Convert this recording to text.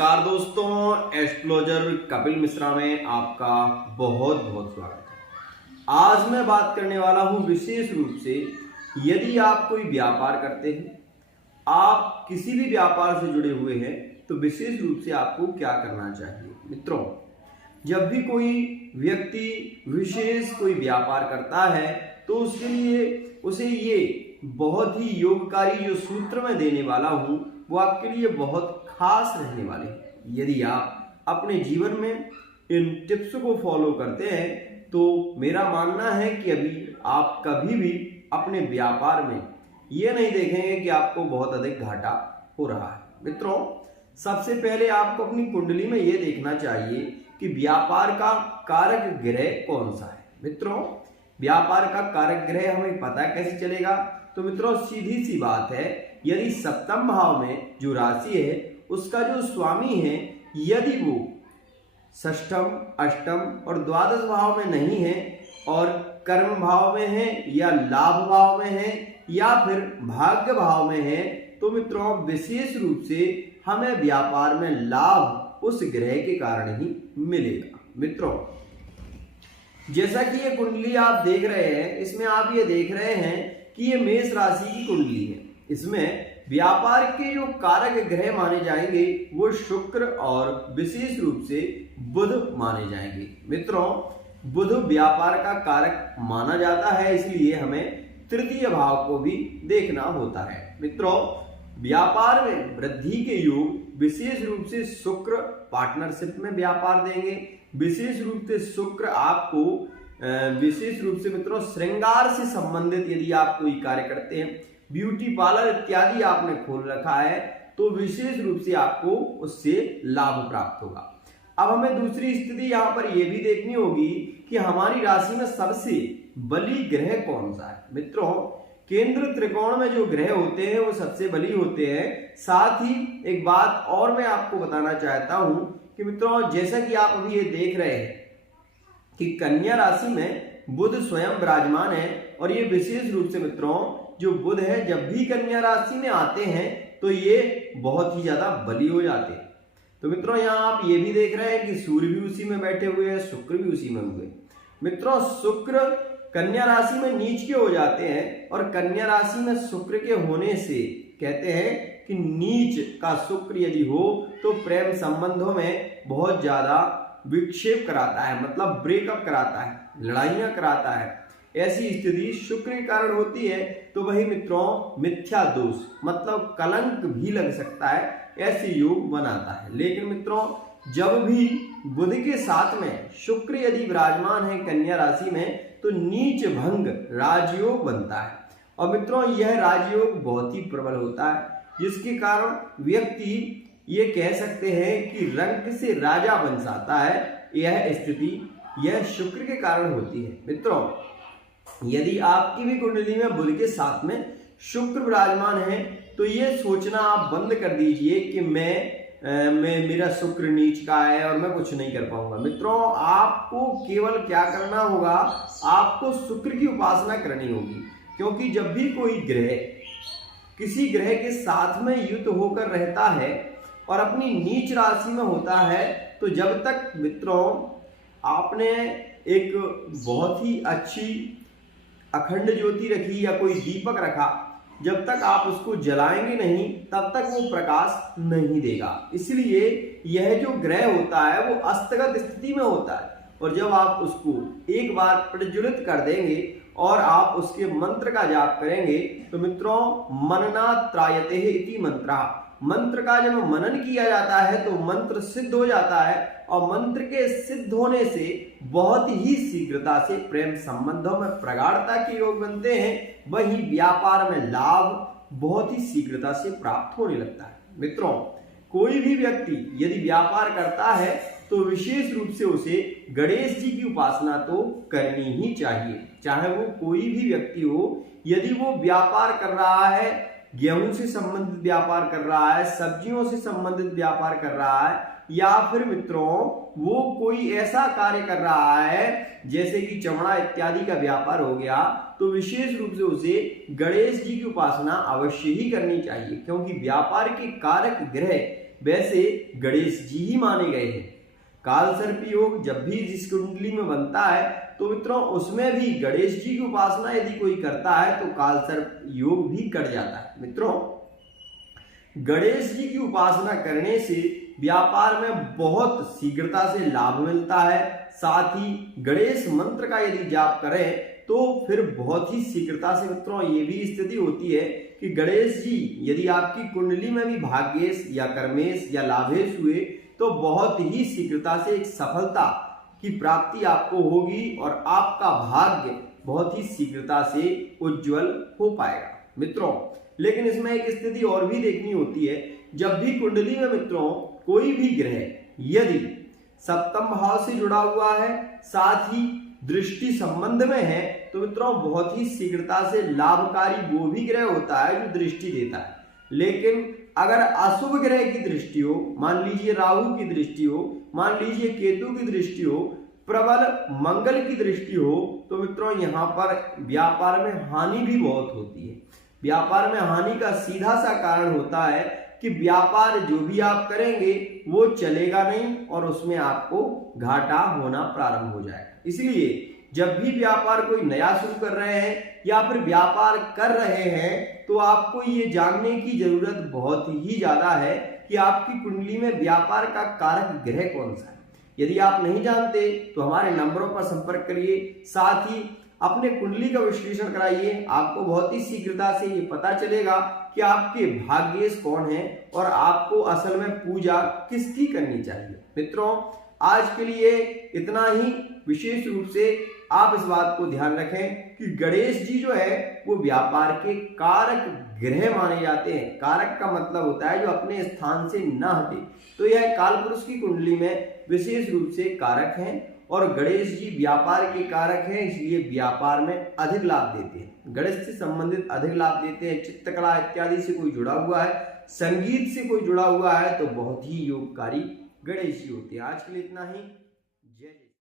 नमस्कार दोस्तों, एस्ट्रोलॉजर कपिल मिश्रा में आपका बहुत बहुत स्वागत है। आज मैं बात करने वाला हूं विशेष रूप से यदि आप कोई व्यापार करते हैं, आप किसी भी व्यापार से जुड़े हुए हैं तो विशेष रूप से आपको क्या करना चाहिए। मित्रों, जब भी कोई व्यक्ति विशेष कोई व्यापार करता है तो उसके लिए उसे ये बहुत ही योगकारी जो सूत्र मैं देने वाला हूं वो आपके लिए बहुत खास रहने वाले हैं। यदि आप अपने जीवन में इन टिप्स को फॉलो करते हैं तो मेरा मानना है कि अभी आप कभी भी अपने व्यापार में ये नहीं देखेंगे कि आपको बहुत अधिक घाटा हो रहा है। मित्रों, सबसे पहले आपको अपनी कुंडली में ये देखना चाहिए कि व्यापार का कारक ग्रह कौन सा है। मित्रों, व्यापार का कारक ग्रह हमें पता कैसे चलेगा? तो मित्रों, सीधी सी बात है, यदि सप्तम भाव में जो राशि है उसका जो स्वामी है यदि वो षष्ठम, अष्टम और द्वादश भाव में नहीं है और कर्म भाव में है या लाभ भाव में है या फिर भाग्य भाव में है तो मित्रों विशेष रूप से हमें व्यापार में लाभ उस ग्रह के कारण ही मिलेगा। मित्रों, जैसा कि ये कुंडली आप देख रहे हैं, इसमें आप ये देख रहे हैं कि ये मेष राशि की कुंडली है। इसमें व्यापार के जो कारक ग्रह माने जाएंगे वो शुक्र और विशेष रूप से बुध माने जाएंगे। मित्रों, बुध व्यापार का कारक माना जाता है, इसलिए हमें तृतीय भाव को भी देखना होता है। मित्रों, व्यापार में वृद्धि के योग विशेष रूप से शुक्र पार्टनरशिप में व्यापार देंगे। विशेष रूप से शुक्र आपको विशेष रूप से मित्रों श्रृंगार से संबंधित यदि आप कोई कार्य करते हैं, ब्यूटी पार्लर इत्यादि आपने खोल रखा है तो विशेष रूप से आपको उससे लाभ प्राप्त होगा। अब हमें दूसरी स्थिति यहाँ पर यह भी देखनी होगी कि हमारी राशि में सबसे बली ग्रह कौन सा है। मित्रों, केंद्र त्रिकोण में जो ग्रह होते हैं वो सबसे बली होते हैं। साथ ही एक बात और मैं आपको बताना चाहता हूं कि मित्रों, जैसा कि आप अभी ये देख रहे हैं कि कन्या राशि में बुध स्वयं विराजमान है और ये विशेष रूप से मित्रों जो बुध है जब भी कन्या राशि में आते हैं तो ये बहुत ही ज्यादा बली हो जाते हैं। तो मित्रों, यहाँ आप ये भी देख रहे हैं कि सूर्य भी उसी में बैठे हुए हैं, शुक्र भी उसी में हुए। मित्रों, शुक्र कन्या राशि में नीच के हो जाते हैं और कन्या राशि में शुक्र के होने से कहते हैं कि नीच का शुक्र यदि हो तो प्रेम संबंधों में बहुत ज्यादा विक्षेप कराता है, मतलब ब्रेकअप कराता है, लड़ाइयां कराता है। ऐसी स्थिति शुक्र के कारण होती है तो वही मित्रों मिथ्या दोष मतलब कलंक भी लग सकता है, ऐसे योग बनाता है। लेकिन मित्रों, जब भी बुध के साथ में शुक्र यदि विराजमान है कन्या राशि में तो नीच भंग राजयोग बनता है और मित्रों यह राजयोग बहुत ही प्रबल होता है, जिसके कारण व्यक्ति ये कह सकते हैं कि रंग से राजा बन जाता है। यह स्थिति यह शुक्र के कारण होती है। मित्रों, यदि आपकी भी कुंडली में बुध के साथ में शुक्र विराजमान है तो ये सोचना आप बंद कर दीजिए कि मेरा शुक्र नीच का है और मैं कुछ नहीं कर पाऊंगा। मित्रों, आपको केवल क्या करना होगा, आपको शुक्र की उपासना करनी होगी, क्योंकि जब भी कोई ग्रह किसी ग्रह के साथ में युक्त होकर रहता है और अपनी नीच राशि में होता है तो जब तक मित्रों आपने एक बहुत ही अच्छी अखंड ज्योति रखी या कोई दीपक रखा, जब तक आप उसको जलाएंगे नहीं तब तक वो प्रकाश नहीं देगा। इसलिए यह जो ग्रह होता है वो अस्तगत स्थिति में होता है और जब आप उसको एक बार प्रज्वलित कर देंगे और आप उसके मंत्र का जाप करेंगे तो मित्रों मनना त्रायते इति मंत्र का जब मनन किया जाता है तो मंत्र सिद्ध हो जाता है और मंत्र के सिद्ध होने से बहुत ही शीघ्रता से प्रेम संबंधों में प्रगाढ़ता के योग बनते हैं। वही व्यापार में लाभ बहुत ही शीघ्रता से प्राप्त होने लगता है। मित्रों, कोई भी व्यक्ति यदि व्यापार करता है तो विशेष रूप से उसे गणेश जी की उपासना तो करनी ही चाहिए, चाहे वो कोई भी व्यक्ति हो। यदि वो व्यापार कर रहा है, गेहूं से संबंधित व्यापार कर रहा है, सब्जियों से संबंधित व्यापार कर रहा है या फिर मित्रों वो कोई ऐसा कार्य कर रहा है जैसे कि चमड़ा इत्यादि का व्यापार हो गया, तो विशेष रूप से उसे गणेश जी की उपासना अवश्य ही करनी चाहिए, क्योंकि व्यापार के कारक ग्रह वैसे गणेश जी ही माने गए हैं। कालसर्प योग जब भी जिस कुंडली में बनता है तो मित्रों उसमें भी गणेश जी की उपासना यदि कोई करता है तो कालसर्प योग भी कट जाता है। मित्रों, गणेश जी की उपासना करने से व्यापार में बहुत शीघ्रता से लाभ मिलता है। साथ ही गणेश मंत्र का यदि जाप करें तो फिर बहुत ही शीघ्रता से मित्रों ये भी स्थिति होती है कि गणेश जी यदि आपकी कुंडली में भी भाग्येश या कर्मेश या लाभेश हुए तो बहुत ही शीघ्रता से एक सफलता की प्राप्ति आपको होगी और आपका भाग्य बहुत ही शीघ्रता से उज्जवल हो पाएगा। मित्रों, लेकिन इसमें एक स्थिति और भी देखनी होती है। जब भी कुंडली में मित्रों कोई भी ग्रह यदि सप्तम भाव से जुड़ा हुआ है, साथ ही दृष्टि संबंध में है, तो मित्रों बहुत ही शीघ्रता से लाभकारी वो भी ग्रह होता है जो दृष्टि देता है। लेकिन अगर अशुभ ग्रह की दृष्टि हो, मान लीजिए राहु की दृष्टि हो, मान लीजिए केतु की दृष्टि हो, प्रबल मंगल की दृष्टि हो, तो मित्रों यहाँ पर व्यापार में हानि भी बहुत होती है। व्यापार में हानि का सीधा सा कारण होता है कि व्यापार जो भी आप करेंगे वो चलेगा नहीं और उसमें आपको घाटा होना प्रारंभ हो जाएगा। इसलिए जब भी व्यापार कोई नया शुरू कर रहे हैं या फिर व्यापार कर रहे हैं तो आपको ये जानने की जरूरत बहुत ही ज्यादा है कि आपकी कुंडली में व्यापार का कारक ग्रह कौन सा है। यदि आप नहीं जानते तो हमारे नंबरों पर संपर्क करिए, साथ ही अपने कुंडली का विश्लेषण कराइए। आपको बहुत ही शीघ्रता से ये पता चलेगा कि आपके भाग्येश कौन है और आपको असल में पूजा किसकी करनी चाहिए। मित्रों, आज के लिए इतना ही। विशेष रूप से आप इस बात को ध्यान रखें कि गणेश जी जो है वो व्यापार के कारक ग्रह माने जाते हैं। कारक का मतलब होता है जो अपने स्थान से न हटे, तो यह कालपुरुष की कुंडली में विशेष रूप से कारक हैं और गणेश जी व्यापार के कारक हैं, इसलिए व्यापार में अधिक लाभ देते हैं। गणेश से संबंधित अधिक लाभ देते हैं। चित्रकला इत्यादि से कोई जुड़ा हुआ है, संगीत से कोई जुड़ा हुआ है तो बहुत ही योगकारी गणेश जी होते हैं। आज के लिए इतना ही।